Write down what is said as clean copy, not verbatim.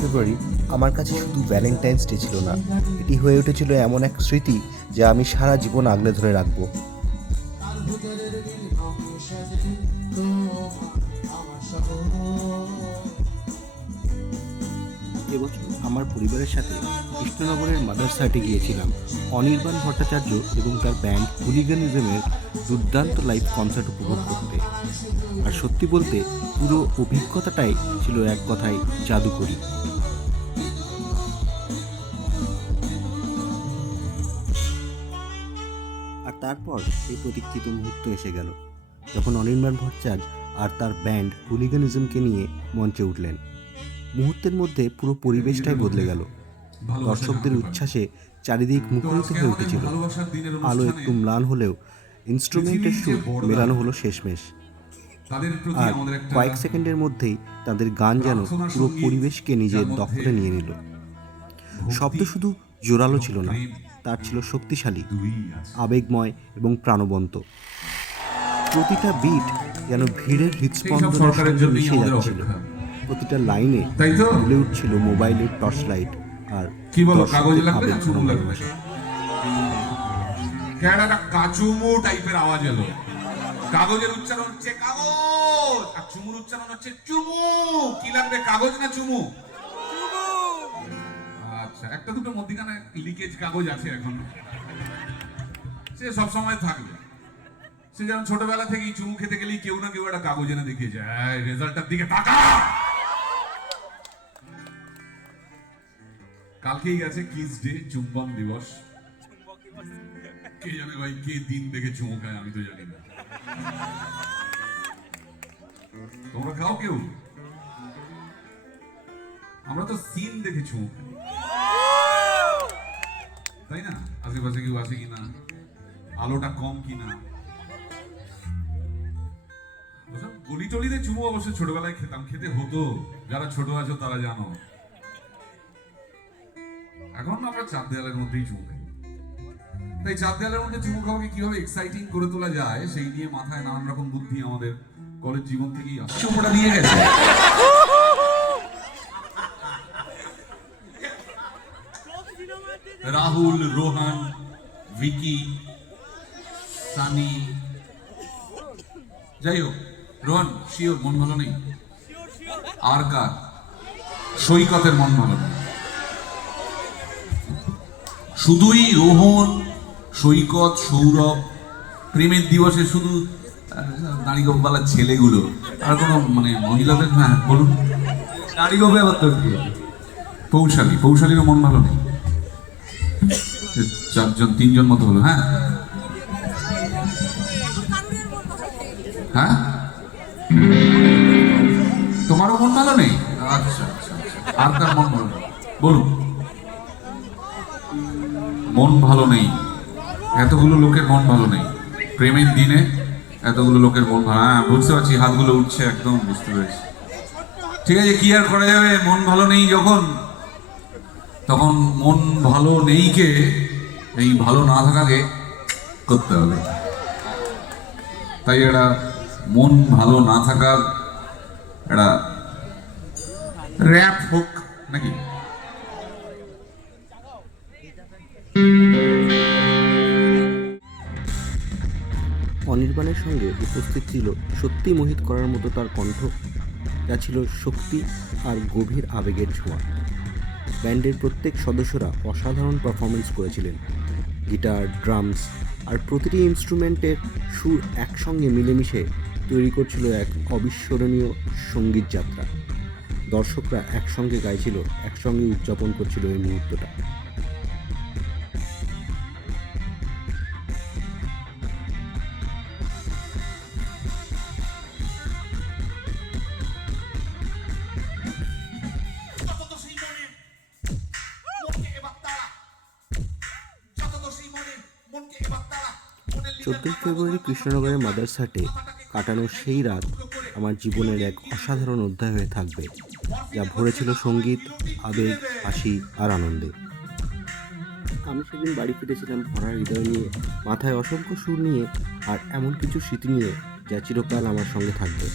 ফেব্রুয়ারি আমার কাছে শুধু ভ্যালেন্টাইন্স ডে ছিল না, এটি হয়ে উঠেছিল এমন এক স্মৃতি যা আমি সারা জীবন আগলে ধরে রাখবো। এবছর আমার পরিবারের সাথে কৃষ্ণনগরের মাদারসাটে গিয়েছিলাম অনির্বাণ ভট্টাচার্য এবং তার ব্যান্ড হুলিগানিজমের দুর্দান্ত লাইভ কনসার্ট উপভোগ করতে। আর সত্যি বলতে পুরো অভিজ্ঞতাটাই ছিল এক কথায় জাদুকরী। আর তারপর এই প্রতীক্ষিত মুহূর্ত এসে গেল, যখন অনির্বাণ ভট্টাচার্য আর তার ব্যান্ড হুলিগানিজমকে নিয়ে মঞ্চে উঠলেন। মুহূর্তের মধ্যে পুরো পরিবেশটাই বদলে গেল। দর্শকদের উচ্ছ্বাসে চারিদিক মুখরিত হয়ে উঠেছিল। আলো একটু ম্লান হলেও ইনস্ট্রুমেন্টের সুর মেলানো হলো শেষমেশ। আর কয়েক সেকেন্ডের মধ্যেই তাদের গান যেন পুরো পরিবেশকে নিজের দখলে নিয়ে নিল। শব্দ শুধু জোরালো ছিল না, তার ছিল শক্তিশালী, আবেগময় এবং প্রাণবন্ত। প্রতিটা বিট যেন ভিড়ের হৃদস্পন্দনের সঙ্গে মিশে যাচ্ছিল। প্রতিটা লাইনে তুলে উঠছিল মোবাইলের টর্চ লাইট আর কাচুমু টাইপের আওয়াজ এলো। কাগজের উচ্চারণ হচ্ছে কাগজ আর চুমুর উচ্চারণ হচ্ছে চুমু। কি লাগবে, কাগজ না চুমু? আচ্ছা, একটা দুটো মধ্যিখানে লিকেজ কাগজ আছে এখন, সে সব সময় থাকবে। সে যেমন ছোটবেলা থেকেই চুমু খেতে গেলেই কেউ না কেউ একটা কাগজ এনে দেখিয়ে যায়, রেজাল্টের দিকে তাকা। কালকেই গেছে কিস ডে, চুম্বন দিবস। কে জানে ভাই কে দিন দেখে চুমু খায়, আমি তো জানি না। তোমরা খাও কেউ? আমরা তো সিন দেখে চুমু খাই, তাই না? আশেপাশে কেউ আছে কিনা, আলোটা কম কিনা। গলি টলিতে চুমু অবশ্য ছোটবেলায় খেতাম, খেতে হতো। যারা ছোট আছো তারা জানো। এখন আমরা চার দেয়ালের মধ্যেই চুমু খাই। তাই চার দেয়ালের মধ্যে চুমু খাওয়াকে কিভাবে এক্সাইটিং করে তোলা যায় সেই নিয়ে মাথায় নানান রকম বুদ্ধি আমাদের কলেজ জীবন থেকেই আসছে। ওটা দিয়ে গেছে রাহুল, রোহান, ভিকি, সানি। যাই হোক, রোহন শিওর মন ভালো নেই। আর কার? সৈকতের মন ভালো নেই। শুধুই রোহন, সৈকত, সৌরভ প্রেমের দিবসে শুধু নারীগোপালা ছেলেগুলো, আর কোনো মানে মহিলাদের না। বলুন, নারীগোপে আবার তোর কি? পৌশালীরও মন ভালো নেই। চারজন তিনজন মতো হলো। হ্যাঁ হ্যাঁ, তোমারও মন ভালো নেই? আচ্ছা আচ্ছা, আর কার মন ভালো নেই বলুন? মন ভালো নেই, এতগুলো লোকের মন ভালো নেই প্রেমের দিনে। এতগুলো লোকের মন ভালো, হ্যাঁ বুঝতে পারছি, হাতগুলো উঠছে, একদম বুঝতে পেরেছি। ঠিক আছে, কি আর করা যাবে, মন ভালো নেই যখন, তখন মন ভালো নেইকে এই ভালো না থাকাকে করতে হবে। তাই এটা মন ভালো না থাকার একটা র‍্যাপ হোক নাকি? অনির্বাণের সঙ্গে উপস্থিত ছিল সত্যি মোহিত করার মতো তার কণ্ঠ, যা ছিল শক্তি আর গভীর আবেগের ছোঁয়া। ব্যান্ডের প্রত্যেক সদস্যরা অসাধারণ পারফরমেন্স করেছিলেন। গিটার, ড্রামস আর প্রতিটি ইনস্ট্রুমেন্টের সুর একসঙ্গে মিলেমিশে তৈরি করছিল এক অবিস্মরণীয় সঙ্গীত যাত্রা। দর্শকরা একসঙ্গে গাইছিল, একসঙ্গে উদযাপন করছিল এই মুহূর্তটা। চোদ্দোই ফেব্রুয়ারি কৃষ্ণনগরের মাদারসাটে কাটানো সেই রাত আমার জীবনের এক অসাধারণ অধ্যায় হয়ে থাকবে, যা ভরেছিল সঙ্গীত, আবেগ, হাসি আর আনন্দে। আমি সেদিন বাড়ি ফিরেছিলাম ভরা হৃদয় নিয়ে, মাথায় অসংখ্য সুর নিয়ে আর এমন কিছু স্মৃতি নিয়ে যা চিরকাল আমার সঙ্গে থাকবে।